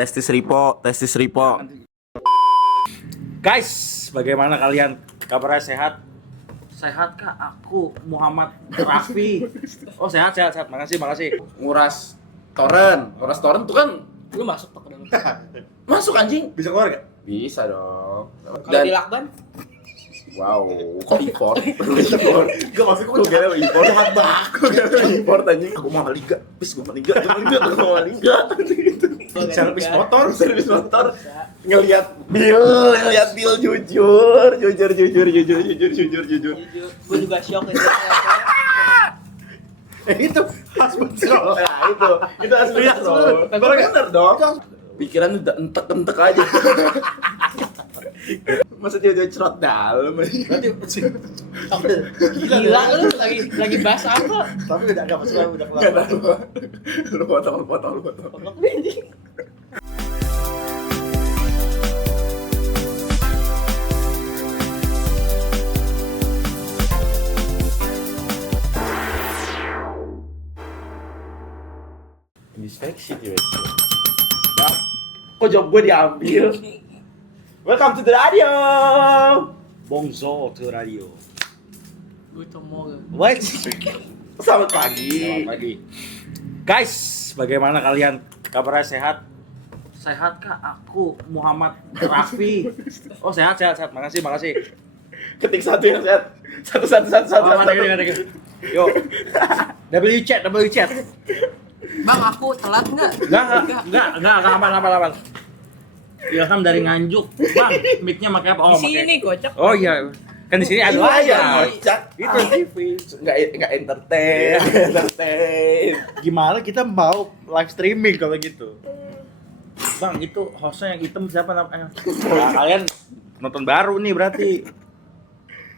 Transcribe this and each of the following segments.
Testis Ripo. Guys, bagaimana kalian? Kabarnya sehat? Sehat kah? Aku Muhammad Raffi. Oh sehat. Makasih. Nguras torrent tuh kan Lu masuk tuh ke dalam. masuk anjing. Bisa keluar gak? Bisa dong. Kalau di lakban, Wow, kok import? Gak maksud gue kira import. Jahat banget. Gue kira import anjing. Aku mau liga. Bis gue mau liga. Servis motor. Ngelihat Bill jujur. gue juga shock itu. Itu husband roll. Nah, itu husband roll. Bener dong. Pikiran udah entek aja. Masa dia cerot dalam. Berarti Gila lu lagi bahas apa? Tapi udah keluar. Lu potong. Pokoknya anjing. Distraction ya. Kok job gue diambil? Welcome to the radio. Bonzo to radio. Gue tomo gak? What? Selamat pagi. Selamat pagi. Guys, bagaimana kalian? Kabarnya sehat? Sehat kah? Aku Muhammad Raffi. Oh sehat. Makasih. Ketik satu yang sehat. Satu. Mana gini. Yo. W chat. Bang, aku telat nggak? Enggak, aman. Ilham dari Nganjuk. Bang, mic-nya pakai apa? Di sini kocak. Oh iya. Kan di sini ada ya. layar. Itu TV. Enggak entertain. Gimana kita mau live streaming kalau gitu? Bang, itu hostnya yang hitam siapa namanya? Nah, kalian nonton baru nih berarti.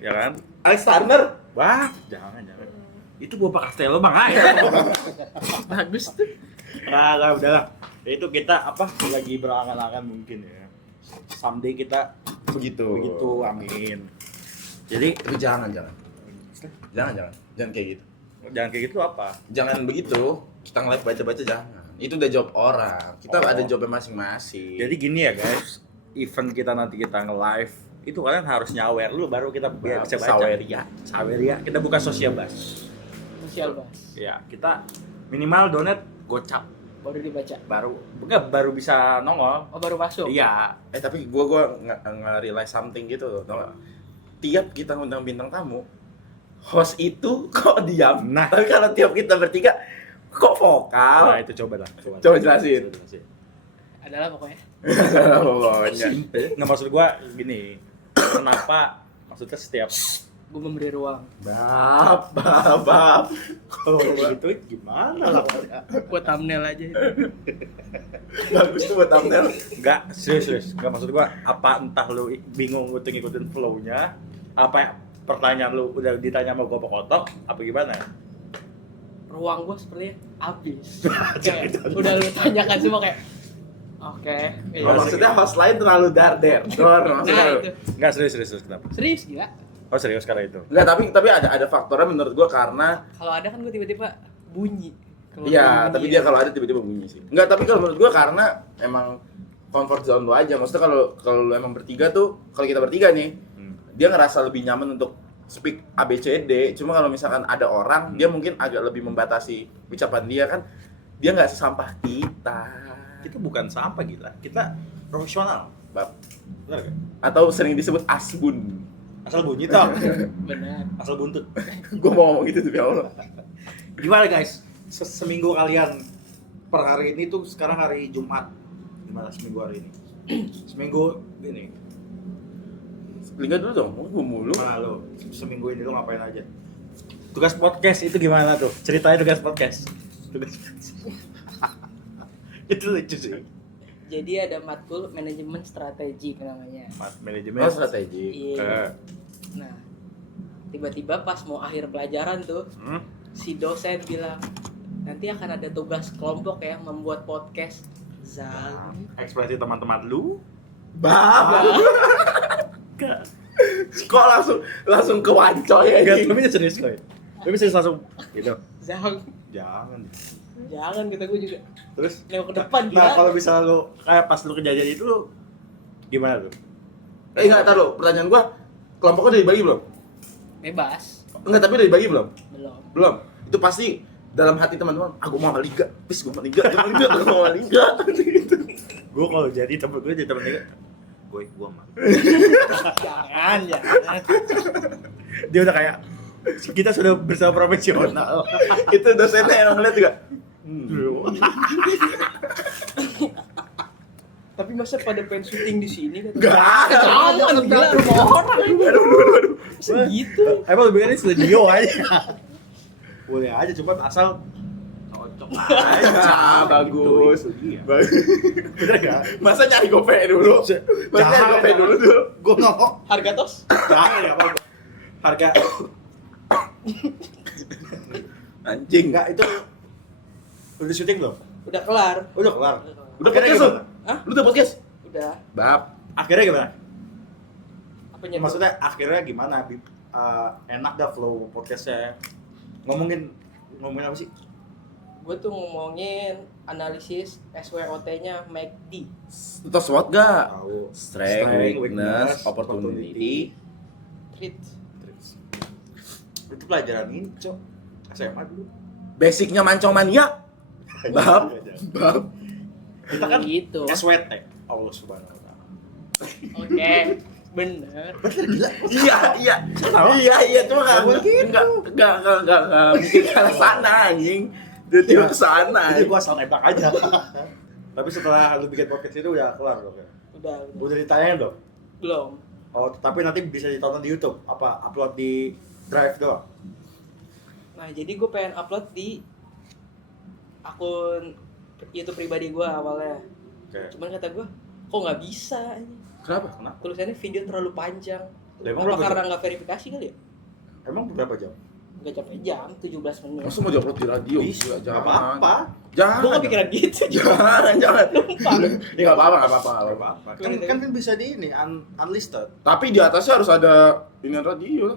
Ya kan? Alex Turner. Wah, jangan. Itu Bapak Castello, Bang. Ayo. Bagus tuh. Nah, udahlah. Itu kita lagi berangan-angan mungkin ya. Someday kita Begitu, amin. Jadi Tapi jangan kayak gitu. jangan kayak gitu apa? Jangan begitu. Kita nge-live baca-baca jangan. Itu udah job orang. Kita Oh. ada jobnya masing-masing. Jadi gini ya guys, event kita nanti kita nge-live itu kalian harus nyawer dulu baru kita bisa baca. Saweria. Kita buka social bus. Sosial bahas. Ya, kita minimal donate gocap Baru dibaca. baru bisa nongol. Oh, baru masuk. Iya. Tapi gua nge-realize something gitu, tau gak? Tiap kita ngundang bintang tamu, host itu kok diam. Nah. Tapi kalau tiap kita bertiga kok vokal. Nah, itu coba jelasin. Adalah pokoknya. Pokoknya. Nggak maksud gua gini. Kenapa maksudnya setiap Gue memberi ruang. Bab. kalau kayak gitu gimana lah? Buat thumbnail aja. Bagus tuh buat thumbnail. Enggak, serius. Enggak maksud gua apa entah lu bingung untuk ngikutin flow-nya, apa pertanyaan lu udah ditanya sama gua kotok, apa gimana? Ruang gue sepertinya habis. Kayak, udah lu tanyakan semua kayak oke. Oh, maksudnya host lain terlalu darder. Nah, itu. Enggak serius kenapa? Serius gila. Oh serius karena itu. Enggak, tapi ada faktornya menurut gua karena Kalau ada kan gue tiba-tiba bunyi. iya, tapi dia kalau ada tiba-tiba bunyi sih. Enggak, tapi kalau menurut gua karena emang comfort zone lu aja. Maksudnya kalau lu emang bertiga tuh, kalau kita bertiga nih, dia ngerasa lebih nyaman untuk speak ABCD. Cuma kalau misalkan ada orang, dia mungkin agak lebih membatasi ucapan dia kan. Dia nggak sesampah kita. Kita bukan sampah gila. Kita profesional. Bab. Benar kan? Atau sering disebut asbun. Asal bunyi toh. Benar. Asal buntut. Gua mau ngomong gitu tuh ya Allah. Gimana guys? Seminggu kalian per hari ini tuh sekarang hari Jumat. Gimana seminggu hari ini? Seminggu ini. Lingga dulu dong, gua mulu. Gimana lo? Seminggu ini lo ngapain aja? Tugas podcast itu gimana tuh? Ceritanya tugas podcast. Itu lucu sih. Jadi ada matkul manajemen strategi namanya. Manajemen. Oh, strategi. Iya. Nah, tiba-tiba pas mau akhir pelajaran tuh, si dosen bilang nanti akan ada tugas kelompok ya membuat podcast. Zal. Ekspresi teman-teman lu? Bab. Kok langsung ke wancoy ya? Enggak, tapi serius kok. Tapi serius langsung gitu. Zal. Jangan. Jangan kata gue juga. Terus Nengok ke depan nah gila. kalau misalnya lu kayak pas lu kejadian itu lu gimana tuh? Enggak, tahu pertanyaan gua, kelompoknya udah dibagi belum? Bebas. Enggak, tapi udah dibagi belum? Belum. Belum. Itu pasti dalam hati teman-teman, aku mau sama liga, please gue mau liga, aku mau sama liga. Gitu. Gue kalau jadi temen gue jadi temen dia, gue mah. Jangan. Dia udah kayak kita sudah bersama profesional. Itu dosennya yang ngeliat juga. Tapi masa pada pengen syuting di sini kata? Jangan, Gila rumah orang. Aduh. Segitu. Emang lebih kan studio aja. Boleh aja, cuma asal cocok Ah, bagus. Gitu, iya. Bagus. Bener gak? Masa nyari gope dulu? Masa nyari gope dulu? Gue ngomong Harga tos? jangan ya apa harga Anjing. enggak itu udah syuting belum? Udah kelar. Udah kelar. Udah Akhirnya podcast lu? gimana? Hah? Lu udah podcast? Udah. Bab. Akhirnya gimana? Apanya tuh? Maksudnya akhirnya gimana? Enak gak flow podcastnya? Ngomongin apa sih? Gue tuh ngomongin analisis SWOT-nya MACD. Itu SWOT gak? Tahu. Strength, weakness, opportunity. Treat. Itu pelajaran ini, Cok. SMA dulu. Basicnya mancong mania. Bab. Bab. Kita kan gitu. SWT. Allah Subhanahu wa taala. Oke. Bener. Bener gila. Iya. Iya, cuma enggak mungkin. Enggak mungkin ke sana anjing. Dia tiba ke sana. Jadi gua asal nembak aja. Tapi setelah lu bikin podcast itu udah kelar dong ya? Udah. Udah ditayangin dong? Belum. Oh, tapi nanti bisa ditonton di YouTube? Apa upload di Drive doang? Nah, jadi gue pengen upload di akun YouTube pribadi gue awalnya. Oke. Cuman kata gue, kok nggak bisa? Kenapa? Kenapa? Tulisannya video terlalu panjang. Lah, emang Apa berapa karena jam? nggak verifikasi kali ya? Emang berapa jam? Nggak sampai jam, 17 menit. Masa mau diupload di radio? Bisa, Jangan. nggak apa-apa. Jangan. Gue kepikiran gitu. Jangan. Numpang. Ya enggak apa-apa. Nggak apa-apa. Kan bisa di ini, unlisted. Tapi di atasnya harus ada ini radio.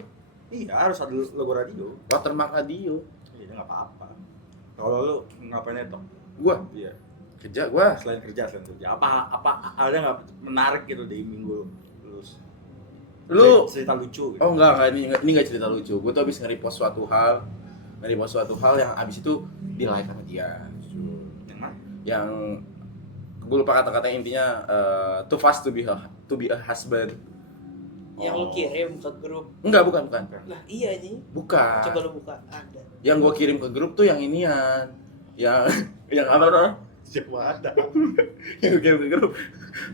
Iya, harus ada logo radio. Watermark radio. Iya, nggak apa-apa. Kalau lu ngapain itu? Gua Iya. kerja gua. Selain kerja. Apa ada nggak menarik gitu di minggu lulus? Lu cerita lucu gitu. Oh enggak, ini enggak cerita lucu. Gue tuh habis nge-repost suatu hal yang abis itu di like sama dia. Yang mana? Yang gue lupa kata-kata intinya too fast to be a husband. Yang lu kirim ke grup. Enggak, bukan. Lah iya nih. Bukan. Coba lu buka. Ada. Yang gue kirim ke grup tuh yang inian. Yang apa tuh? Siapa ada? Yang gue kirim ke grup.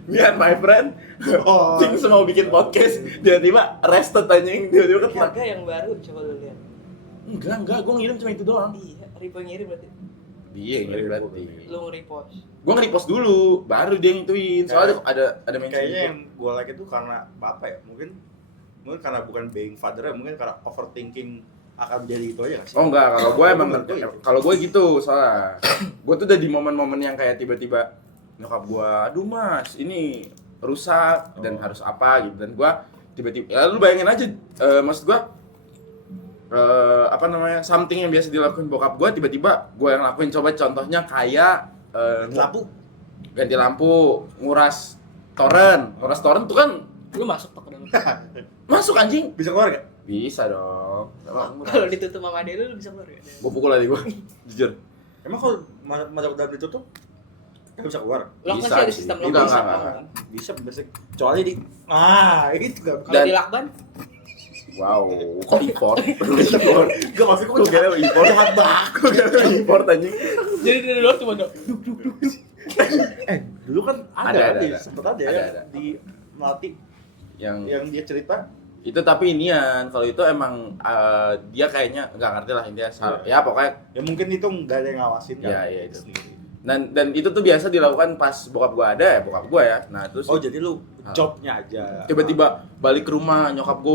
Me and my friend. Oh. Cing mau bikin podcast, tiba-tiba arrested anjing, tiba-tiba ketangkap. Harga yang baru coba lu lihat. Enggak, gue ngirim cuma itu doang. Iya, Ripo ngirim berarti. Dia yang ngirim berarti. Lu nge-repost. Gue nge-repost dulu, baru dia yang ngituin. Soalnya ada mention Kayaknya gitu. yang gue like itu karena apa ya? Mungkin karena bukan being father ya, mungkin karena overthinking akan jadi itu aja nggak sih? Oh enggak, kalau gue emang Menurut gua itu. kalau gue gitu soalnya. Gue tuh udah di momen-momen yang kayak tiba-tiba nyokap gue, aduh mas, ini rusak dan harus apa gitu. Dan gue tiba-tiba, ya lu bayangin aja, maksud gue apa namanya, something yang biasa dilakuin bokap gue, tiba-tiba gue yang lakuin. Coba contohnya kayak ganti lampu, nguras torrent tuh kan Lu masuk tuh ke dalam. masuk anjing. Bisa keluar nggak? Bisa dong. Kalau ditutup sama ade lu bisa keluar ya? Gue pukul aja gue, jujur. Emang kalau masuk dalam ditutup nggak bisa keluar? Lo kan Bisa sih ada sih. sistem Enggak, lock bisa enggak. kan? Bisa kecuali di itu nggak. Kalau Dan- di lakban, Wow, kok import? Gak maksud Gue kira import. jahat banget. Gue kira import anjing. jadi dari luar cuma ada. Dulu kan Ada. sempet ada ya Ada. di Melati Yang yang dia cerita. itu tapi inian, kalau itu emang dia kayaknya nggak ngerti lah intinya. Ya pokoknya. Ya mungkin itu nggak ada yang ngawasin kan. Ya, iya, itu. Sendiri. Dan itu tuh biasa dilakukan pas bokap gua ada ya, bokap gua ya. Nah terus Oh jadi lu jobnya aja. tiba-tiba balik ke rumah, nyokap gua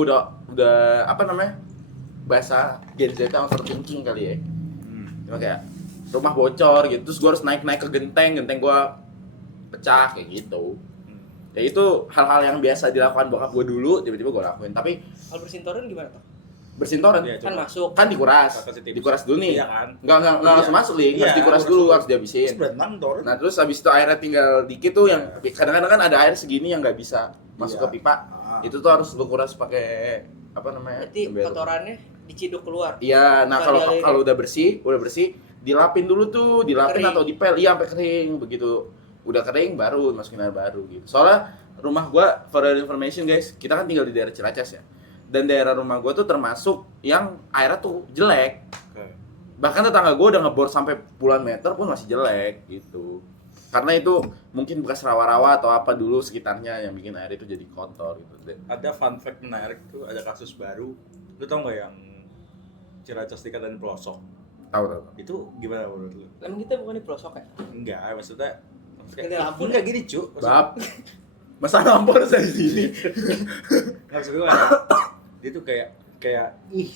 udah apa namanya, bahasa Gen Z overthinking kali ya. Cuma kayak rumah bocor gitu, terus gua harus naik ke genteng gua pecah kayak gitu. Ya itu hal-hal yang biasa dilakukan bokap gua dulu, tiba-tiba gua lakuin. Tapi Kalau bersihin torrent gimana tuh? bersihin torrent. Iya, Kan coba. masuk. Kan dikuras. Kata si tips. Dikuras dulu nih. Iya kan. Enggak Iya. langsung masuk nih, harus Iya, dikuras harus dulu, masuk. harus dihabisin. Terus berenang torrent. Nah, terus habis itu airnya tinggal dikit tuh yang kadang-kadang kan ada air segini yang nggak bisa masuk Iya. ke pipa. Itu tuh harus lu kuras pakai apa namanya? Berarti Ember. kotorannya diciduk keluar. Iya, nah Bukan kalau dialirin. kalau udah bersih, dilapin dulu tuh, dilapin Kering. atau dipel, iya sampai kering. Begitu udah kering baru masukin air baru gitu. Soalnya rumah gua, for your information guys, kita kan tinggal di daerah Ciracas ya. Dan daerah rumah gua tuh termasuk yang airnya tuh jelek. Oke. Bahkan tetangga gua udah ngebor sampai puluhan meter pun masih jelek gitu. Karena itu mungkin bekas rawa-rawa atau apa dulu sekitarnya yang bikin air itu jadi kotor gitu. Ada fun fact menarik tuh, ada kasus baru. Lu tau nggak yang Ciracas dikatain pelosok? Tahu. Itu gimana menurut lu? Emang kita bukan di pelosok ya? Enggak, maksudnya Ganti lampu. enggak gini, cu. Bab. Masa lampu harus dari sini? Nggak, maksud gue dia tuh kayak ih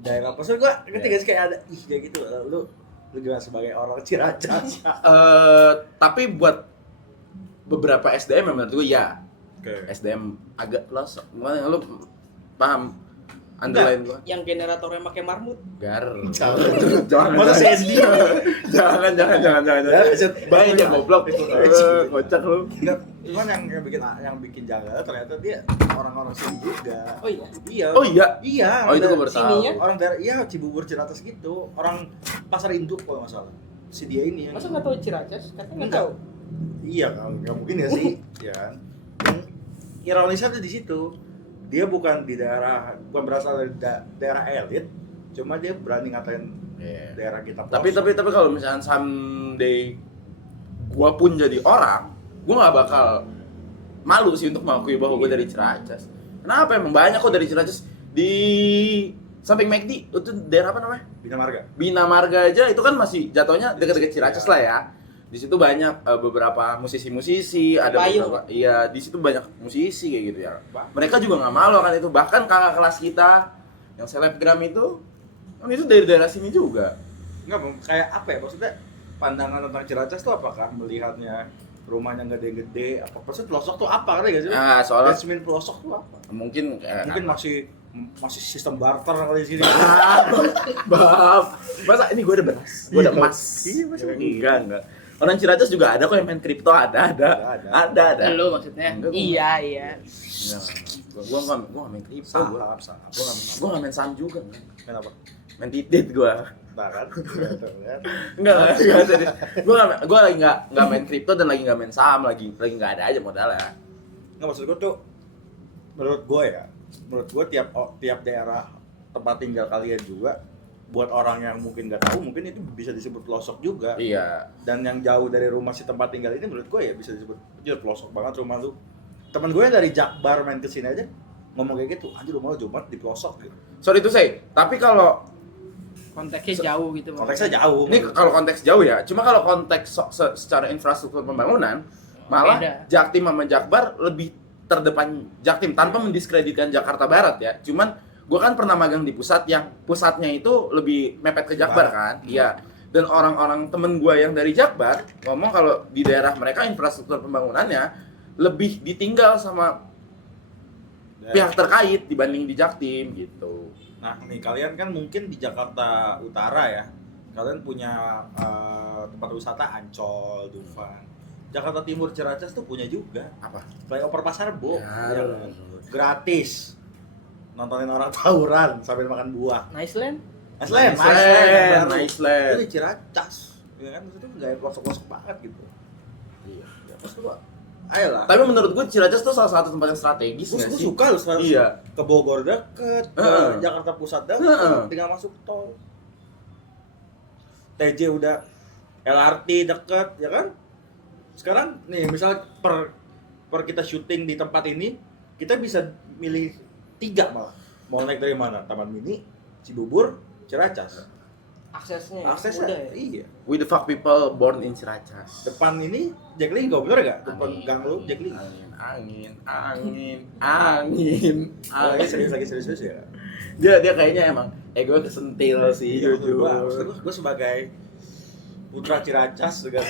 daerah maksud gue ngerti gak sih kayak ada ih kayak gitu. Lu gimana sebagai orang Ciracas? Tapi buat beberapa SDM yang menurut gue ya. Oke. SDM agak pelosok. Gimana lu paham underline gua? Yang generatornya pakai marmut. Gar. Jangan. Masa Sandy? Jangan. Bayar dia goblok. Kocak lu. Enggak, cuman yang bikin jaga ternyata dia orang-orang sini juga. Oh iya. Iya. Oh iya. Iya. Oh itu orang gua baru tahu. sininya? orang daerah iya Cibubur Ciracas gitu. Orang pasar induk kalau nggak salah. Si dia ini yang Masa nggak tahu Ciracas? Katanya nggak enggak. tahu. Iya kan, nggak mungkin ya sih, ya kan. Yang ironisnya tuh di situ, dia bukan berasal dari daerah elit, cuma dia berani ngatain Iya. daerah kita. Tapi kalau misalnya someday gua pun jadi orang, gua nggak bakal malu sih untuk mengakui bahwa gua dari Ciracas. Kenapa emang banyak kok dari Ciracas di samping McD itu daerah apa namanya? Bina Marga. Bina Marga aja itu kan masih jatuhnya deket-deket Ciracas lah ya. Di situ banyak beberapa musisi-musisi, ada Payung. beberapa, iya di situ banyak musisi kayak gitu ya. Mereka juga nggak malu kan itu. Bahkan kakak kelas kita yang selebgram itu dari daerah sini juga. Enggak, kayak apa ya maksudnya? Pandangan tentang Ciracas tuh apakah melihatnya rumahnya nggak gede-gede? Apa maksud pelosok tuh apa kali gak sih? Nah, soalnya Jasmine pelosok tuh apa? mungkin Mungkin masih sistem barter kali di sini. Bab, masa ini gue ada beras, gue ada emas. Iya, masa enggak. Orang Ciracas juga ada kok yang main kripto, ada. Lu maksudnya? Enggak, Iya. Gue nggak main kripto, gue Saham. nggak main saham juga, man. Kenapa? Main titit gue. Entar kan. Enggak. Gue lagi nggak main kripto dan lagi nggak main saham, lagi nggak ada aja modalnya. Nggak, maksud gue tuh menurut gue tiap daerah tempat tinggal kalian juga buat orang yang mungkin nggak tahu mungkin itu bisa disebut pelosok juga. Iya. Dan yang jauh dari rumah si tempat tinggal ini menurut gue ya bisa disebut anjir pelosok banget rumah lu. Temen gue yang dari Jakbar main kesini aja ngomong kayak gitu, anjir rumah lu Jumat di pelosok gitu. Sorry to say, tapi kalau Konteksnya jauh gitu. Konteksnya jauh. ini kalau konteks jauh ya, cuma kalau konteks secara infrastruktur pembangunan malah Beda. Jaktim sama Jakbar lebih terdepan Jaktim tanpa mendiskreditkan Jakarta Barat ya. Cuman gue kan pernah magang di pusat yang pusatnya itu lebih mepet ke Jakbar kan. Iya. Dan orang-orang temen gue yang dari Jakbar ngomong kalau di daerah mereka infrastruktur pembangunannya lebih ditinggal sama pihak terkait dibanding di Jaktim gitu. Nah, nih kalian kan mungkin di Jakarta Utara ya. Kalian punya tempat wisata Ancol, Dufan. Jakarta Timur Ciracas tuh punya juga. Apa? Flyover Pasar Rebo. Ya, Ya kan? Gratis. Nontonin orang tawuran sambil makan buah. Nice land. Nice Nice land. Itu di Ciracas. Ya kan maksudnya enggak pelosok-pelosok banget gitu. Iya. Ya maksud gua ayolah. Tapi menurut gue Ciracas tuh salah satu tempat yang strategis nggak Gue sih? suka loh sekarang. Iya. Ke Bogor deket, ke Heeh. Jakarta Pusat deket, Heeh. tinggal masuk tol. TJ udah LRT deket, ya kan? Sekarang nih misal per kita syuting di tempat ini, kita bisa milih 3 malah. Mau naik dari mana? Taman Mini, Cibubur, Ciracas. Aksesnya Aksesnya mudah ya. iya. We the fuck people born in Ciracas. Depan ini Jack Linggo, bener gak? Depan Angin. gang lu Jack Linggo. Angin. Serius ya. Dia kayaknya emang ego kesentil sih Iya, jujur. gue sebagai putra Ciracas juga.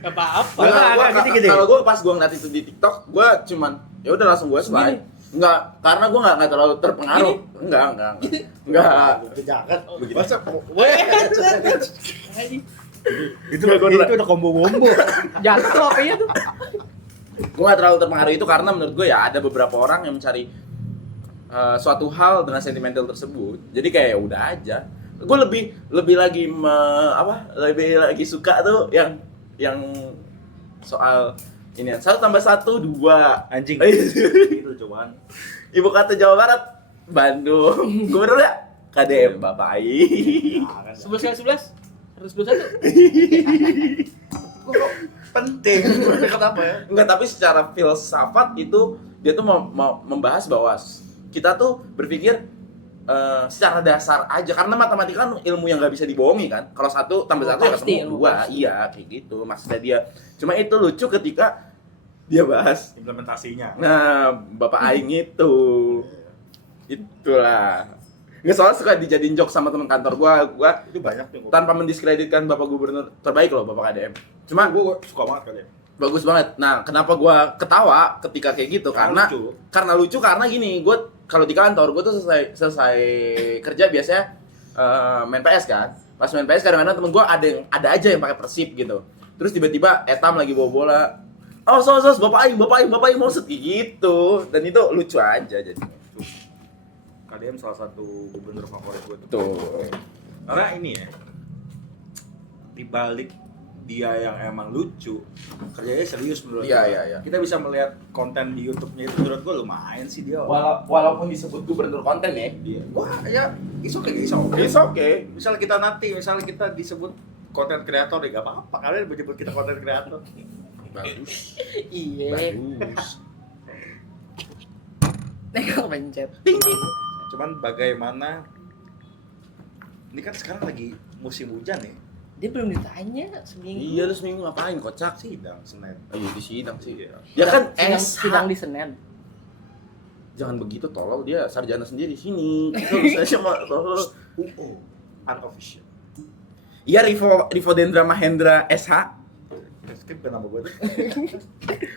Apa-apa. Nah, Gini. kalau gue pas gue ngeliat itu di TikTok, gue cuman ya udah langsung gue swipe. Enggak, karena gue nggak terlalu terpengaruh. Enggak. Kejakat. Masa Itu udah combo-combo. Jatuh HP-nya tuh. gue nggak terlalu terpengaruh itu karena menurut gue ya ada beberapa orang yang mencari suatu hal dengan sentimental tersebut. Jadi kayak udah aja. Gue lebih lagi lebih lagi suka tuh yang soal ini 1 tambah 1 2 Anjing. Itu cuman. Ibu kota Jawa Barat Bandung. Gubernur ya KDM Bapak Ai. 11 121. Penting. Kenapa ya? Enggak, tapi secara filsafat itu dia tuh mau membahas bahwa kita tuh berpikir secara dasar aja karena matematika kan ilmu yang nggak bisa dibohongi kan. Kalau 1 tambah 1 ya Pasti, ketemu ilmu 2. pasti. Iya, kayak gitu maksudnya dia. Cuma itu lucu ketika dia bahas. Implementasinya. Nah, Bapak Aing itu. Itulah. Nggak, soalnya suka dijadiin joke sama teman kantor gua Itu banyak tuh. tanpa mendiskreditkan Bapak Gubernur terbaik loh, Bapak KDM. Cuma gue suka banget kali ya. bagus banget. Nah, kenapa gua ketawa ketika kayak gitu? Karena lucu karena gini, gua kalau di kantor gua tuh selesai kerja biasanya main PS kan. Pas main PS kadang-kadang temen gua ada aja yang pakai Persib gitu. Terus tiba-tiba Etam lagi bawa bola. Oh, sos Bapak Aing mau set gitu. Dan itu lucu aja jadinya. KDM salah satu gubernur favorit gue tuh. Tuh. Karena ini ya, dibalik dia yang emang lucu, kerjanya serius menurut gue. Iya. Kita bisa melihat konten di YouTube-nya itu menurut gue lumayan sih dia. Walaupun disebut gubernur konten ya. Dia. Wah, ya, it's okay. It's okay. Misalnya kita disebut konten kreator deh, gak apa-apa. Kalian menyebut kita konten kreator. Bagus. Iya. Nek pencet. Cuman bagaimana ini kan sekarang lagi musim hujan ya. Dia belum ditanya seminggu. Iya, lu seminggu ngapain kocak sih? Sidang Senin. Oh, iya di sidang sih. Iya. Ya kan sidang di Senin. Jangan begitu tolol, dia sarjana sendiri sini. Kita bisa sama tolol. Unofficial. Iya, Rivo Dendra Mahendra SH. Skip kan nama gue tuh.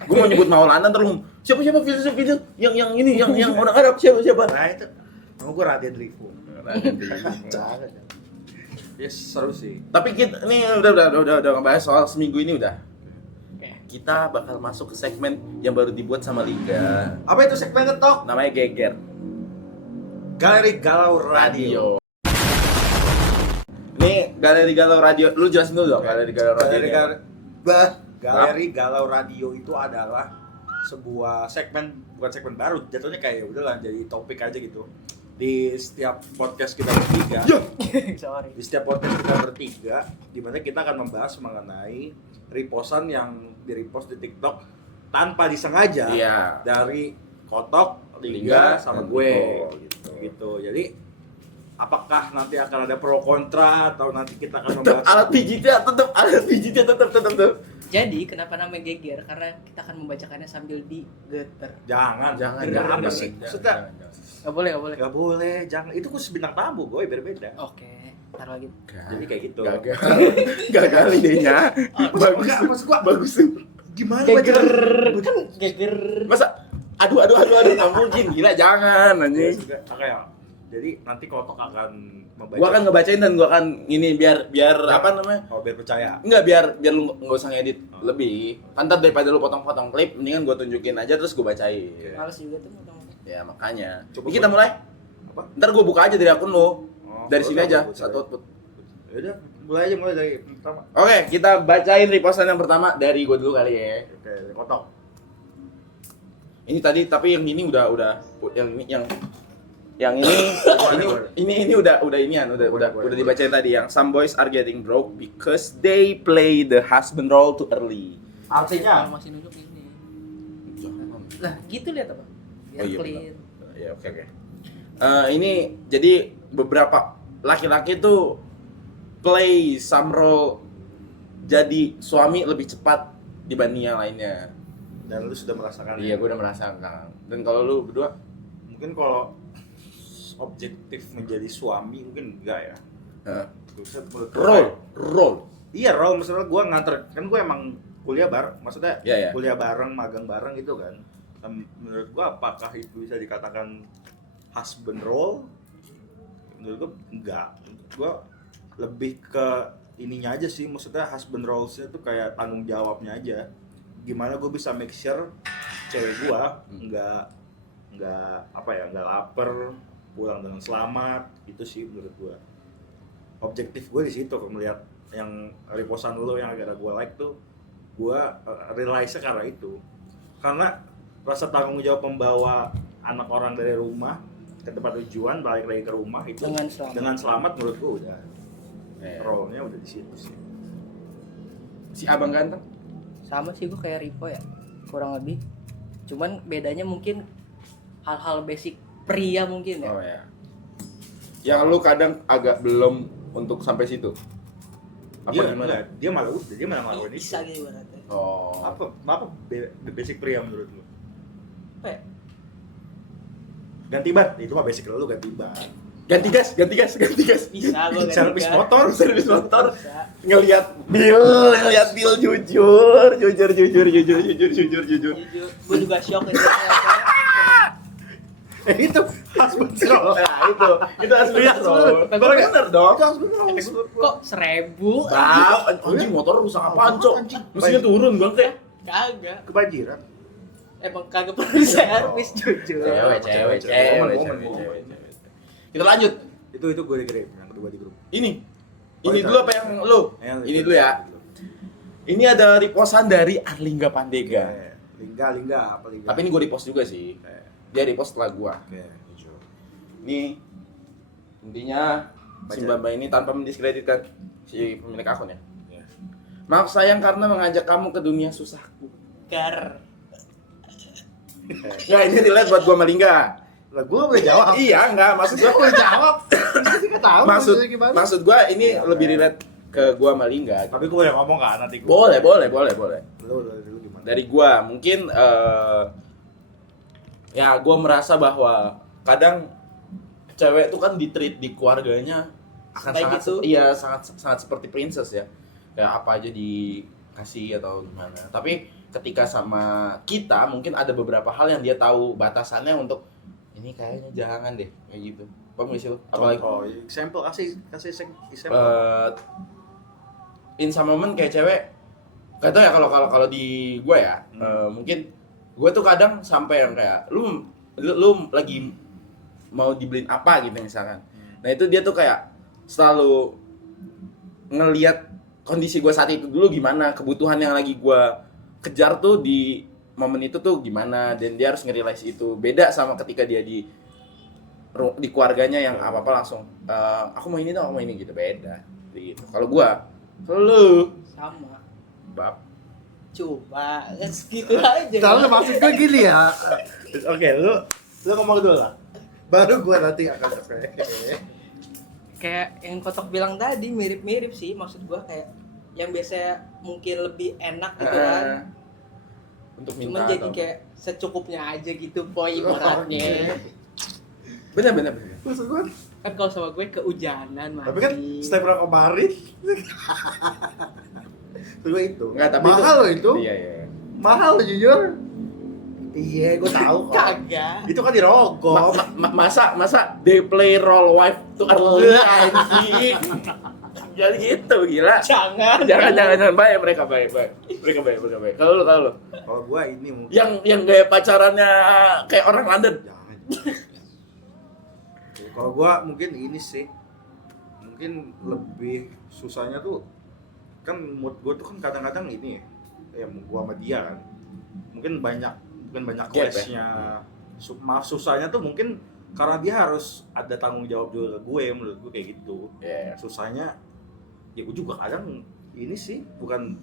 Gue mau nyebut Maulana terus. Siapa video yang ini yang orang Arab siapa? Nah itu nama gue Raden Rivo. Yes, seru sih. Tapi kita ini udah ngebahas soal seminggu ini udah. Oke. Kita bakal masuk ke segmen yang baru dibuat sama Liga. Apa itu segmen Tok? Namanya Geger Galeri Galau Radio. Ini Galeri Galau Radio. Lu jelasin dulu dong Galeri Galau Radio. Galeri Galau Radio itu adalah sebuah segmen, bukan segmen baru, jatuhnya kayak udahlah jadi topik aja gitu. Di setiap podcast kita bertiga, Sorry. di setiap podcast kita bertiga, di mana kita akan membahas mengenai repostan yang di-repost di TikTok tanpa disengaja Iya. dari Kotok, Liga, sama gue gitu. Jadi apakah nanti akan ada pro kontra atau nanti kita akan Tetap membahas alat pijitnya tetap. Jadi kenapa namanya geger? Karena kita akan membacakannya sambil digeter. jangan apa sih maksudnya Gak boleh. nggak boleh, jangan, itu khusus bintang tamu gue beda. Oke, taruh lagi. Jadi kayak gitu. Gagal idenya. Bagus tuh. Gimana Geger, kan geger. Masa aduh nggak mungkin, gila jangan anjing. Jadi nanti Kotok akan membaca. Gua akan ngebacain dan gua akan ini biar apa namanya? Oh, biar percaya. Enggak, biar lu nggak usah ngedit lebih. Kan ntar daripada lu potong-potong klip, mendingan gua tunjukin aja terus gua bacain. Males juga tuh ngomong. Ya makanya. Coba Ini kita mulai. Apa? Ntar gua buka aja dari akun lu. Oh, Dari sini boleh, aja, boleh. satu output. Ya udah, mulai dari pertama. Oke, kita bacain repostan yang pertama dari gua dulu kali ya. Oke, dari Kotok. Ini tadi tapi yang ini udah yang ini udah inian udah dibacain tadi yang some boys are getting broke because they play the husband role too early. Artinya Kalau masih nunjuk ini. Lah, gitu lihat apa? Biar Oh, iya, clear. Ya oke. Ini jadi beberapa laki-laki tuh play some role jadi suami lebih cepat dibanding yang lainnya. dan lu sudah merasakan. Iya, gue udah merasakan. Dan kalau lu berdua, Mungkin kalau objektif menjadi suami mungkin enggak ya. Menurut gue, role. Iya, role misalnya gue nganter, kan gue emang kuliah bareng, maksudnya Iya, iya. kuliah bareng, magang bareng gitu kan. Menurut gua apakah itu bisa dikatakan husband role? Menurut gua enggak. Menurut gua lebih ke ininya aja sih, maksudnya husband roles-nya tuh kayak tanggung jawabnya aja. Gimana gua bisa make sure cewek gua enggak lapar, pulang dengan selamat, itu sih menurut gua. Objektif gua di situ kalau melihat yang reposan lo yang akhirnya gua like tuh, gua realize-nya karena itu. Karena rasa tanggung jawab membawa anak orang dari rumah ke tempat tujuan, balik lagi ke rumah itu dengan selamat menurut gua udah role-nya udah di situ sih. Si abang ganteng Sama sih gue kayak Ripo ya, kurang lebih. Cuman bedanya mungkin hal-hal basic pria mungkin ya. oh ya yang lu kadang agak belum untuk sampai situ apa gimana? Dia malah ngelakuin itu. Bisa gitu berarti. Oh Apa basic pria menurut lu? Apa ya? Ganti ban, itu mah basic lu ganti ban. ganti gas Bisa gue Servis motor. Bisa. ngelihat Bill jujur Jujur, gue juga shock itu. Itu husband role. nah itu asli bener dong Kok 1.000? anjing motor rusak apaan cok mesinnya turun bang kayak Kagak. Kebanjiran. Emang kagak perlu servis jujur. cewek kita lanjut Itu gue di grade yang kedua di grup. ini dulu apa yang lu ini dulu ya ini ada reposan dari Arlingga Pandega Lingga apa Lingga? tapi ini gue repost juga sih dia repost setelah gua Oke. ini intinya si Mbak ini tanpa mendiskreditkan si pemilik akun ya. Maaf sayang karena mengajak kamu ke dunia susahku. Gar. Nggak, ini relate buat gua Malingga. Lah gue boleh jawab. Iya, enggak, maksud gua Boleh jawab. Tahu maksud gua ini lebih relate ke gua Malingga. Tapi gue boleh ngomong kan nanti gue. Boleh. Lu gimana? Dari gua mungkin ya gua merasa bahwa kadang cewek tuh kan di-treat di keluarganya akan Kayak sangat gitu. iya sangat seperti princess ya. Kayak apa aja dikasih atau gimana. Tapi ketika sama kita mungkin ada beberapa hal yang dia tahu batasannya untuk ini kayaknya jangan deh kayak gitu. Paham gak sih lo? Apalagi Example kasih example. In some moment kayak cewek gak tau ya kalau di gue ya mungkin gue tuh kadang sampai yang kayak lu lagi mau dibeliin apa gitu misalkan. Nah itu dia tuh kayak selalu ngelihat kondisi gue saat itu dulu gimana, kebutuhan yang lagi gue kejar tuh di momen itu tuh gimana, dan dia harus nge-realize itu. Beda sama ketika dia di keluarganya yang apa-apa langsung aku mau ini dong, aku mau ini gitu, beda gitu. Kalau lu Sama. bab Coba gitu aja. Tahu maksud gue gini ya. Oke, lu ngomong dulu lah. Baru gue nanti akan Kayak yang Kotok bilang tadi mirip-mirip sih, maksud gua kayak yang biasanya mungkin lebih enak gitu kan. Untuk minta Cuman jadi atau kayak secukupnya aja gitu poin ibaratnya. bener. Maksud gue. Kan kalau sama gue kehujanan mati. Tapi kan step kemarin. Tunggu itu. Enggak, tapi mahal loh itu. Iya. Mahal loh jujur. Iya, gue tahu kok. Kagak. Itu kan dirogok. Masa they play role wife to early anjing. Jadi gitu gila. Jangan baik mereka baik. Kalau lu Kalau gue ini mungkin yang gaya pacarannya kayak orang London. jangan. Kalau gue mungkin ini sih. Mungkin lebih susahnya tuh kan mood gue tuh kan kadang-kadang ini ya gue sama dia kan. Mungkin banyak clash-nya. Susahnya tuh mungkin karena dia harus ada tanggung jawab juga ke gue, menurut gue kayak gitu. Yeah. Susahnya ya gue juga kadang ini sih bukan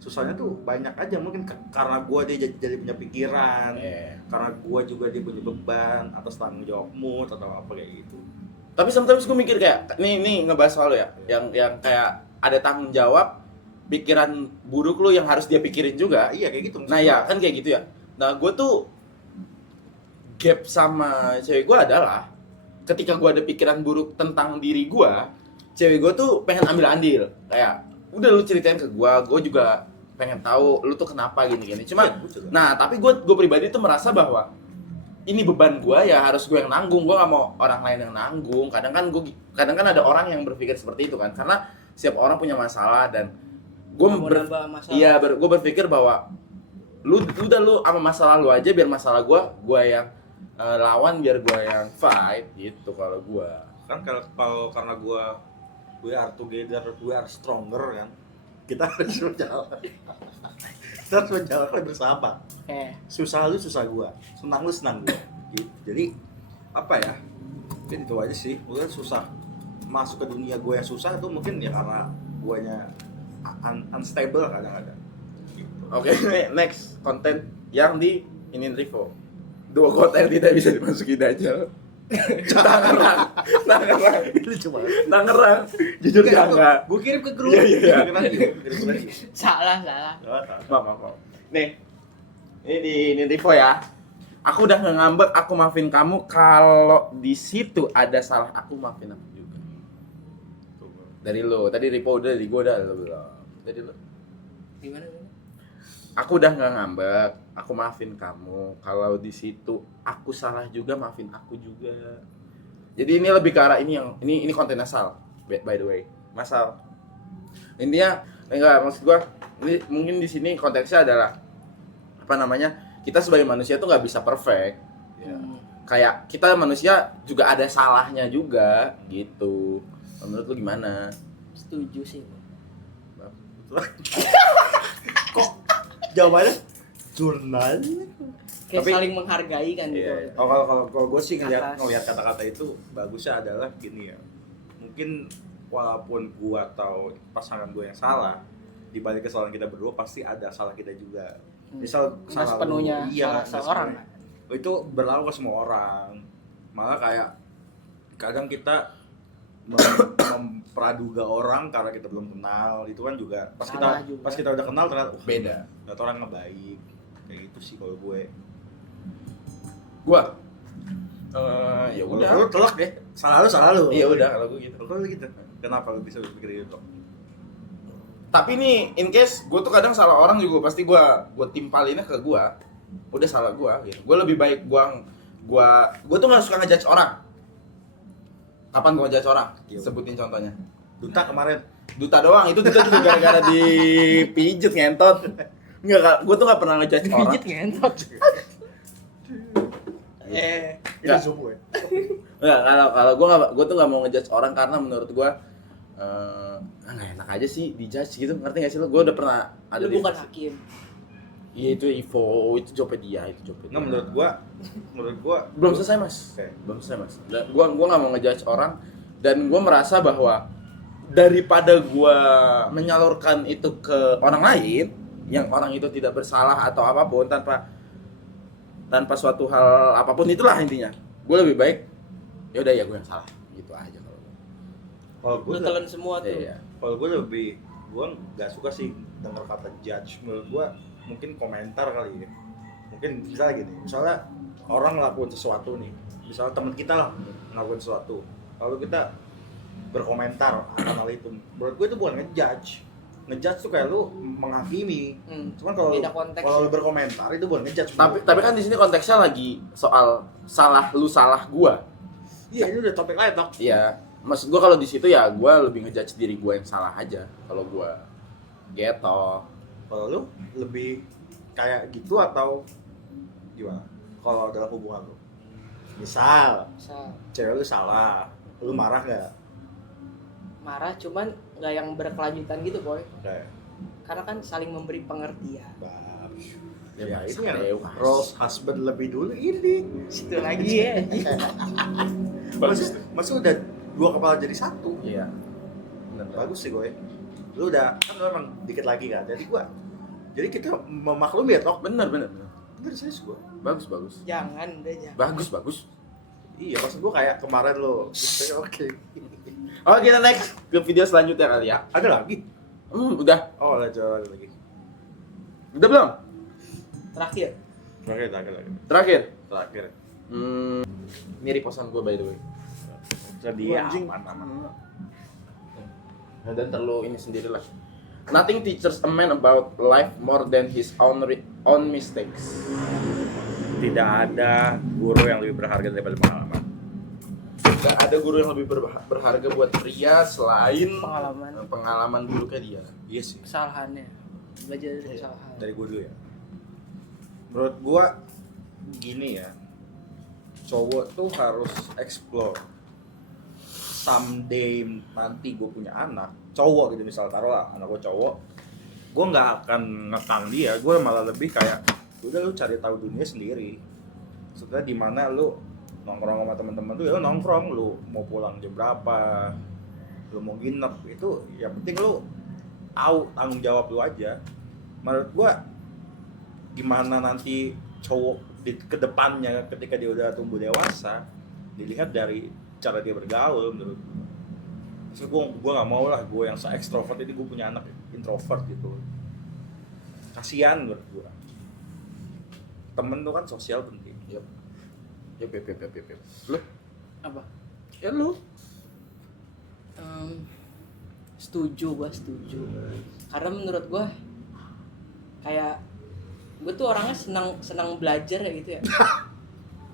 susahnya tuh banyak aja mungkin karena gue dia jadi punya pikiran, karena gue juga dia punya beban atas tanggung jawabmu atau apa kayak gitu. Tapi sometimes gue mikir kayak nih ngebahas soal lo ya, yang kayak ada tanggung jawab, pikiran buruk lo yang harus dia pikirin juga. Iya kayak gitu. Nah ya kan kayak gitu ya. Nah gue tuh gap sama cewek gue adalah ketika gue ada pikiran buruk tentang diri gue, cewek gue tuh pengen ambil andil. Kayak udah lu ceritain ke gue juga pengen tahu lu tuh kenapa gini-gini. Cuma, Iya, gua juga. nah tapi gue pribadi tuh merasa bahwa ini beban gue ya harus gue yang nanggung. Gue nggak mau orang lain yang nanggung. Kadang kan ada orang yang berpikir seperti itu kan, karena setiap orang punya masalah dan gue Mau nambah masalah. iya gue berpikir bahwa lu sama masalah lu aja, biar masalah gue yang lawan, biar gue yang fight gitu kalau gue. Kan kalau karena we are together, we are stronger kan. Kita harus berjalan. Kita harus berjalan bersama. Susah lu susah gua, senang lu senang gua. Gitu. Jadi apa ya? Mungkin itu aja sih. Gua kan susah masuk ke dunia gua yang susah tuh mungkin ya karena guanya unstable kadang-kadang. Gitu. Oke, next konten yang di Inin Rivo. 2 konten yang tidak bisa dimasukin aja. Tangerang. Itu cuma Tangerang. Jujur ya enggak. Gue kirim ke grup. Iya. Salah. Maaf. Nih. Ini di Inin Rivo ya. Aku udah ngambek, aku maafin kamu. Kalau di situ ada salah, aku maafin aku juga. Dari lo, tadi Rivo udah, dari gua udah, lo belum. Dari lo. Gimana? Aku udah nggak ngambek, aku maafin kamu. Kalau di situ aku salah juga, maafin aku juga. Jadi ini lebih ke arah ini konten asal, by the way, masal. Intinya enggak, maksud gua ini mungkin di sini konteksnya adalah apa namanya, kita sebagai manusia tuh nggak bisa perfect. Ya. Kayak kita manusia juga ada salahnya juga gitu. Menurut lu gimana? Setuju sih. Kok jawabannya jurnal? Kayak Tapi- saling menghargai kan gitu. Iya. Kalau gue sih ngelihat Atas. kata-kata itu bagusnya adalah gini ya. Mungkin walaupun gue atau pasangan gue yang salah, di balik kesalahan kita berdua pasti ada salah kita juga. Misal Nggak kesalahan sepenuhnya lu, iya, salah nggak seorang. sepenuhnya. Itu berlaku ke semua orang. Malah kayak kadang kita mempraduga orang karena kita belum kenal, itu kan juga Salah juga. pas kita udah kenal ternyata Beda. ternyata orang ngebaik. Kayak gitu sih kalau gue. Gua ya Lu udah. telak deh. Salah lu. Iya udah kalau gue gitu. Kalau lu gitu. Kenapa lu bisa berpikir gitu? Tapi nih, in case gue tuh kadang salah orang juga pasti gue timpalinnya ke gue. Udah salah gue gitu. Gue lebih baik gue tuh nggak suka ngejudge orang. Kapan gue ngejudge orang? Iya. Sebutin contohnya. Duta kemarin. Duta doang, itu Duta juga gara-gara dipijet ngentot. Enggak, gue tuh nggak pernah ngejudge orang. Pijit ngentot. Itu Nggak. subuh ya. Enggak, kalau gue tuh nggak mau ngejudge orang karena menurut gue nggak enak aja sih dijudge gitu, ngerti nggak sih lo? Gue udah pernah ada Lu di bukan hakim. Iya itu Ivo, itu Jopedia, Enggak, menurut gua belum selesai mas. Oke. Belum selesai mas. Gua nggak mau ngejudge orang dan gua merasa bahwa daripada gua menyalurkan itu ke orang lain yang orang itu tidak bersalah atau apapun tanpa suatu hal apapun itulah intinya, gua lebih baik ya udah ya gua yang salah gitu aja kalau gua. kalau Lu telan semua tuh. Iya. kalau gue nggak suka sih dengar kata judge. Menurut gua mungkin komentar kali ya. Mungkin misalnya gini, misalnya orang ngelakuin sesuatu nih, misalnya teman kita lah ngelakuin sesuatu, lalu kita berkomentar akan hal itu, menurut gue itu bukan ngejudge. Ngejudge tuh kayak lu menghakimi. Cuman kalau Beda konteks lu ya. berkomentar itu bukan ngejudge. Tapi kan di sini konteksnya lagi soal salah lu salah gua. iya, ini udah topik lain, Tok. Iya, maksud gua kalau di situ ya gua lebih ngejudge diri gua yang salah aja kalau gua gitu. Kalau lu lebih kayak gitu atau gimana? Kalau dalam hubungan lu, misal cewek lu salah, lu marah nggak? Marah cuman nggak yang berkelanjutan gitu boy. Kayak Karena kan saling memberi pengertian. bagus. Ya, Ya, bangsa ini yang dewasa. roles husband lebih dulu ini. Situ lagi ya. Maksud udah dua kepala jadi satu. Iya. Bener. Bagus sih gue. Lu udah kan lu emang dikit lagi kan. Jadi kita memaklumi ya, Tok. Bener. Bener serius gue. Bagus. Jangan udah jangan. Bagus. Iya, maksud gue kayak kemarin lo. Oke. Oh, kita next ke video selanjutnya kali ya. Ada lagi? Udah. Oh, lanjut lagi. Udah belum? Terakhir. Terakhir. Terakhir. Ini reposan gue by the way. Jadi Anjing. aman. Dan terlalu ini sendiri lah. Nothing teaches a man about life more than his own mistakes. Tidak ada guru yang lebih berharga daripada pengalaman. Gak ada guru yang lebih berharga buat pria selain pengalaman buruknya dia. Iya sih. Kesalahannya. Belajar dari kesalahan. Dari gue dulu ya. Menurut gue gini ya. Cowok tuh harus explore. Someday nanti gue punya anak, cowok gitu misal taruhlah anak gue cowok, gue nggak akan ngekang dia, gue malah lebih kayak udah lu cari tahu dunia sendiri. Setelah di mana lu nongkrong sama teman-teman tuh ya lu nongkrong, lu mau pulang jam berapa, lu mau nginep itu ya penting lu tahu tanggung jawab lu aja. Menurut gue gimana nanti cowok di kedepannya ketika dia udah tumbuh dewasa dilihat dari cara dia bergaul menurut gue. Maksudnya gue nggak mau lah gue yang se-extrovert ini gue punya anak introvert gitu. Kasian menurut gue. Temen tuh kan sosial penting. Yep. Lu? Apa? Ya lu? Setuju. Karena menurut gua kayak gue tuh orangnya senang belajar ya gitu ya.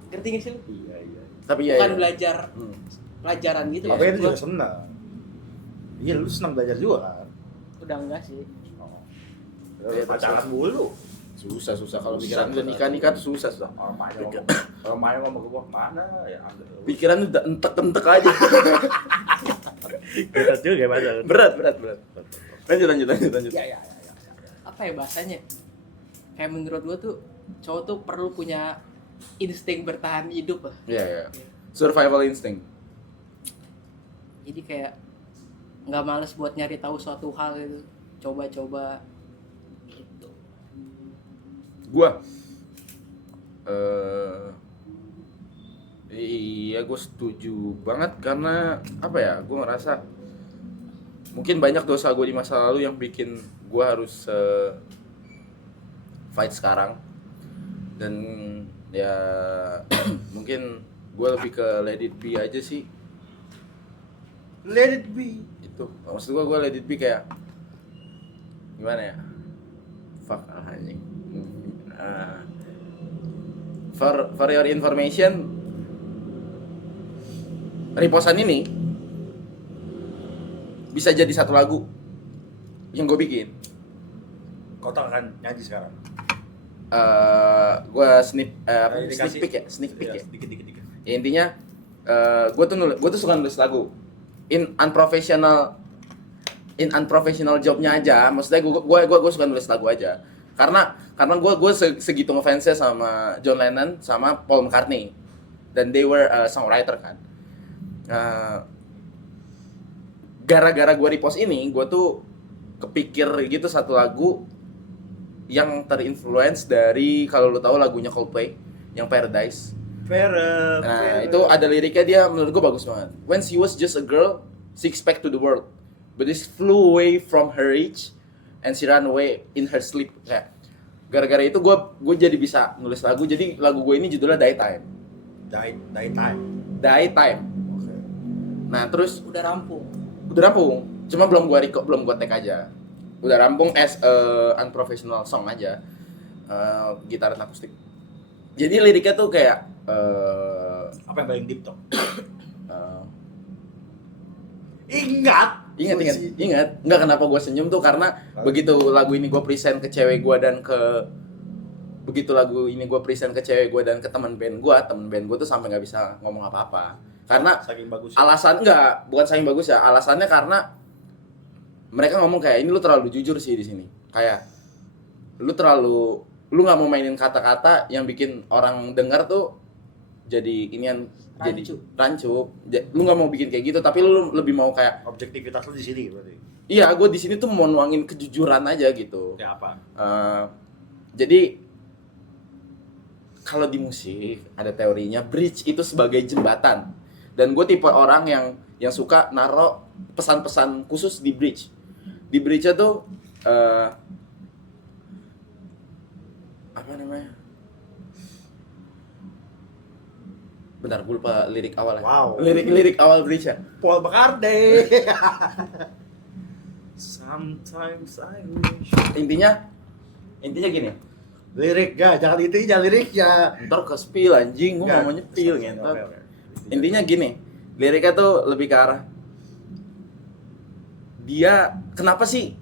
Ngerti gak sih lu? Iya. Tapi Bukan ya. belajar pelajaran gitu ya. Tapi itu Gua juga senang. Iya lu senang belajar juga kan? udah enggak sih. Ya, pacaran dulu. Susah kalau Susah, pikiran udah nikah tuh susah. Kalau main ngomong ke gua mana ya ambil. Pikiran udah entek aja. Berat juga padahal. Berat. Lanjut. Ya. Apa ya bahasanya? Kayak menurut gua tuh cowok tuh perlu punya insting bertahan hidup lah. Iya. Survival instinct. Jadi kayak nggak males buat nyari tahu suatu hal gitu, coba-coba gitu. Gua iya gue setuju banget karena apa ya, gue ngerasa mungkin banyak dosa gue di masa lalu yang bikin gue harus fight sekarang. Dan ya mungkin gue lebih ke let it be aja sih. Let it be. Itu maksud gue let it be kayak gimana ya, fuck anjing. For your information, reposan ini bisa jadi satu lagu yang gue bikin. Kau tak akan nyanyi sekarang? Gue sneak peek ya. Dikit. Ya, intinya gue tuh suka nulis lagu in unprofessional jobnya aja. Maksudnya gue suka nulis lagu aja karena gue segitu ngefansnya sama John Lennon sama Paul McCartney, dan they were songwriter kan. Gara-gara gue repost ini, gue tuh kepikir gitu satu lagu yang terinfluence dari, kalau lu tahu lagunya Coldplay yang Paradise. Nah, itu ada liriknya, dia menurut gue bagus banget. When she was just a girl, she expect to the world, but she flew away from her reach and she ran away in her sleep. Kayak gara-gara itu gue jadi bisa nulis lagu. Jadi lagu gue ini judulnya Die Time. Die Time. Okay. Nah, terus Udah rampung. Cuma belum gue tag aja. Udah rampung as unprofessional song aja, gitaran akustik. Jadi liriknya tuh kayak apa yang paling deep toh? Ingat. Nggak, kenapa gue senyum tuh karena begitu lagu ini gue present ke cewek gue dan ke teman band gue tuh sampai nggak bisa ngomong apa-apa karena saking bagus. Bukan saking bagus ya, alasannya karena mereka ngomong kayak ini lu terlalu jujur sih di sini. Kayak lu nggak mau mainin kata-kata yang bikin orang dengar tuh jadi rancu. Lu nggak mau bikin kayak gitu, tapi lu lebih mau kayak objektivitas lu di sini berarti. Iya, gue di sini tuh mau nuangin kejujuran aja gitu. Ya apa? Jadi kalau di musik ada teorinya bridge itu sebagai jembatan. Dan gue tipe orang yang suka naro pesan-pesan khusus di bridge. Di bridge-nya tuh apa namanya? Bentar, gue lupa lirik awalnya. Wow. Lirik awal bridge-nya. Paul McCartney. Sometimes I wish. Intinya gini. Lirik gak, jangan itu jangan liriknya. Ntar ke spill anjing, gua Nggak. mau nyepil Oke, ngentot. oke. Intinya gini, liriknya tuh lebih ke arah dia kenapa sih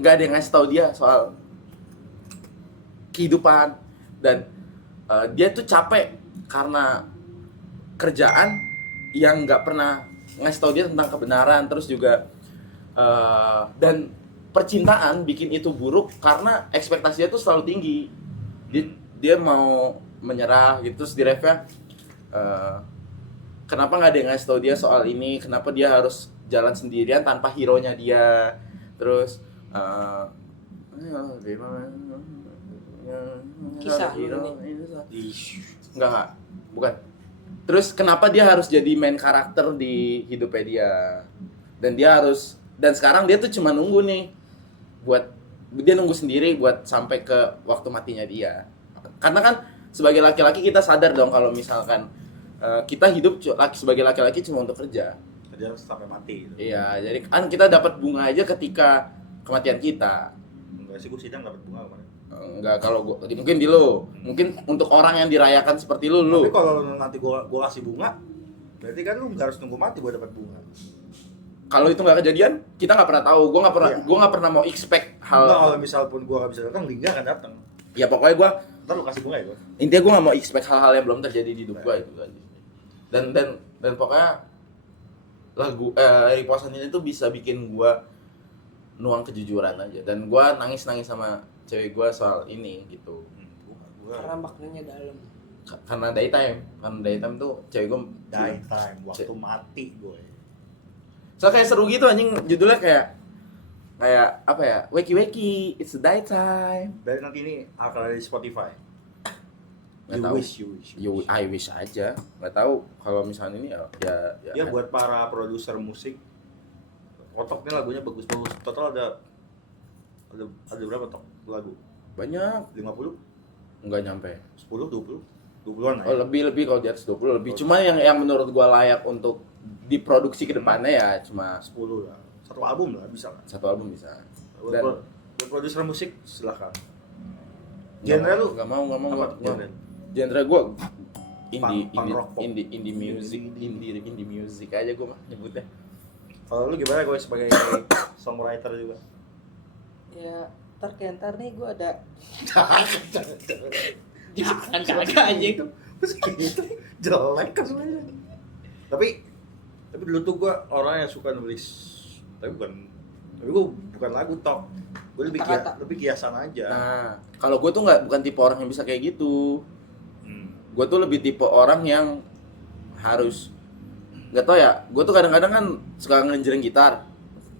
nggak ada yang ngasih tahu dia soal kehidupan dan dia tuh capek karena kerjaan yang nggak pernah ngasih tahu dia tentang kebenaran, terus juga dan percintaan bikin itu buruk karena ekspektasinya tuh selalu tinggi. Dia mau menyerah gitu, terus di refnya kenapa nggak ada yang ngasih tahu dia soal ini, kenapa dia harus jalan sendirian tanpa hero-nya dia, terus Kisah hero dulu enggak bukan, terus kenapa dia harus jadi main karakter di hidupnya dia, dan sekarang dia tuh cuma nunggu nih dia nunggu sendiri buat sampai ke waktu matinya dia, karena kan sebagai laki-laki kita sadar dong kalau misalkan kita hidup sebagai laki-laki cuma untuk kerja. Dia harus sampai mati gitu. Iya, jadi kan kita dapat bunga aja ketika kematian kita. Enggak sih, gue sidang dapat bunga kemarin. Enggak, kalau gua mungkin di lo. Mungkin untuk orang yang dirayakan seperti lu. Tapi kalau nanti gua kasih bunga, berarti kan lu nggak harus nunggu mati buat dapat bunga. Kalau itu nggak kejadian, kita nggak pernah tahu. Gua nggak pernah mau expect hal. Enggak, kalau misal pun gua nggak bisa datang, Lingga akan datang. Ya pokoknya gua Ntar lu kasih bunga ya gua. intinya gua nggak mau expect hal-hal yang belum terjadi di hidup gua itu aja. Dan pokoknya lagu Eri Posan ini tuh bisa bikin gua nuang kejujuran aja, dan gua nangis sama cewek gua soal ini gitu. Karena maknanya dalam. Karena daytime tuh cewek gua Daytime, waktu mati gue. so kayak seru gitu anjing, judulnya kayak apa ya, weki it's the daytime. Dari nanti ini akan ada di Spotify. Nggak You tahu. wish. I wish aja, nggak tahu kalau misalnya ini Ya buat para produser musik, Otok ini lagunya bagus-bagus. Total ada berapa Tok lagu? banyak, 50? nggak nyampe 10, 20? 20-an oh lebih kalau di atas 20 lebih, cuma yang menurut gua layak untuk diproduksi ke depannya ya cuma 10 lah. Satu album lah bisa lah. satu album bisa. Buat buat produser musik silakan. Genre lu? nggak mau Apa tuh genre? genre gua Punk rock, pop. indie music aja gua mah nyebutnya. Kalau lu gimana gue sebagai songwriter juga? Ya, ntar nih gue ada Jangan kagak anjing. Terus gitu jelek kan sebenarnya. Tapi dulu tuh gue orang yang suka nulis, tapi gue bukan lagu Tok. Gue lebih kiasan aja. Nah, kalau gue tuh bukan tipe orang yang bisa kayak gitu. Gue tuh lebih tipe orang yang harus, nggak tau ya, gue tuh kadang-kadang kan suka ngegenjreng gitar.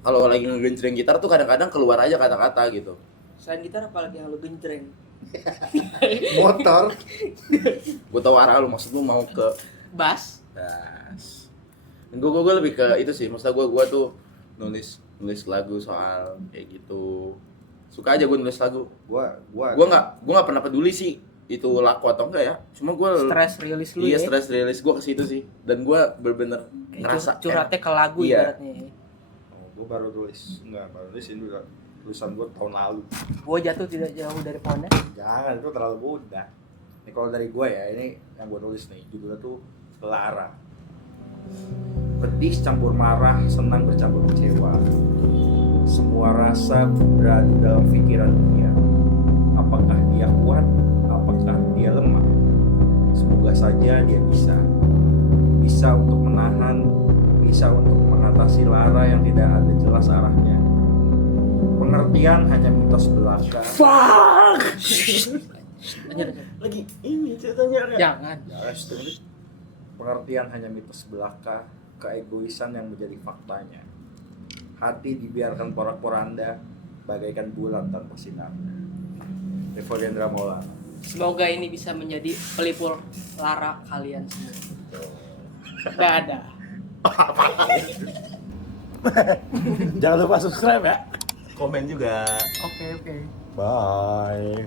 Kalau lagi ngegenjreng gitar tuh kadang-kadang keluar aja kata-kata gitu. selain gitar apalagi yang lu genjreng. Motor. Gue tau arah lu, maksud lu mau ke Bass. das. Gue lebih ke itu sih, maksudnya gue tuh nulis lagu soal kayak gitu. Suka aja gue nulis lagu. Gue nggak pernah peduli sih itu laku atau enggak ya, cuma gue Stress rilis lu iya, ya. stress rilis gue ke situ sih, dan gue bener-bener ngerasa curhatnya ke lagu iya. ibaratnya. Gue baru tulis ini udah tulisan gue tahun lalu. Gua jatuh tidak jauh dari pohonnya. Jangan, itu terlalu mudah. Ini kalau dari gue ya, ini yang gue tulis nih, judulnya tuh Lara. Pedih campur marah, senang bercampur kecewa. Semua rasa berada dalam pikiran dia. Apakah dia kuat? Apakah dia lemah? Semoga saja dia bisa untuk menahan, bisa untuk mengatasi lara yang tidak ada jelas arahnya. Pengertian hanya mitos belaka. fuck Lanjut. lagi ini ceritanya Jangan. Pengertian hanya mitos belaka, keegoisan yang menjadi faktanya. Hati dibiarkan porak-poranda, bagaikan bulan tanpa sinar. Devoriendra Maulana. Semoga ini bisa menjadi pelipur lara kalian semua. Dadah. Jangan lupa subscribe ya. Komen juga. Oke. Bye.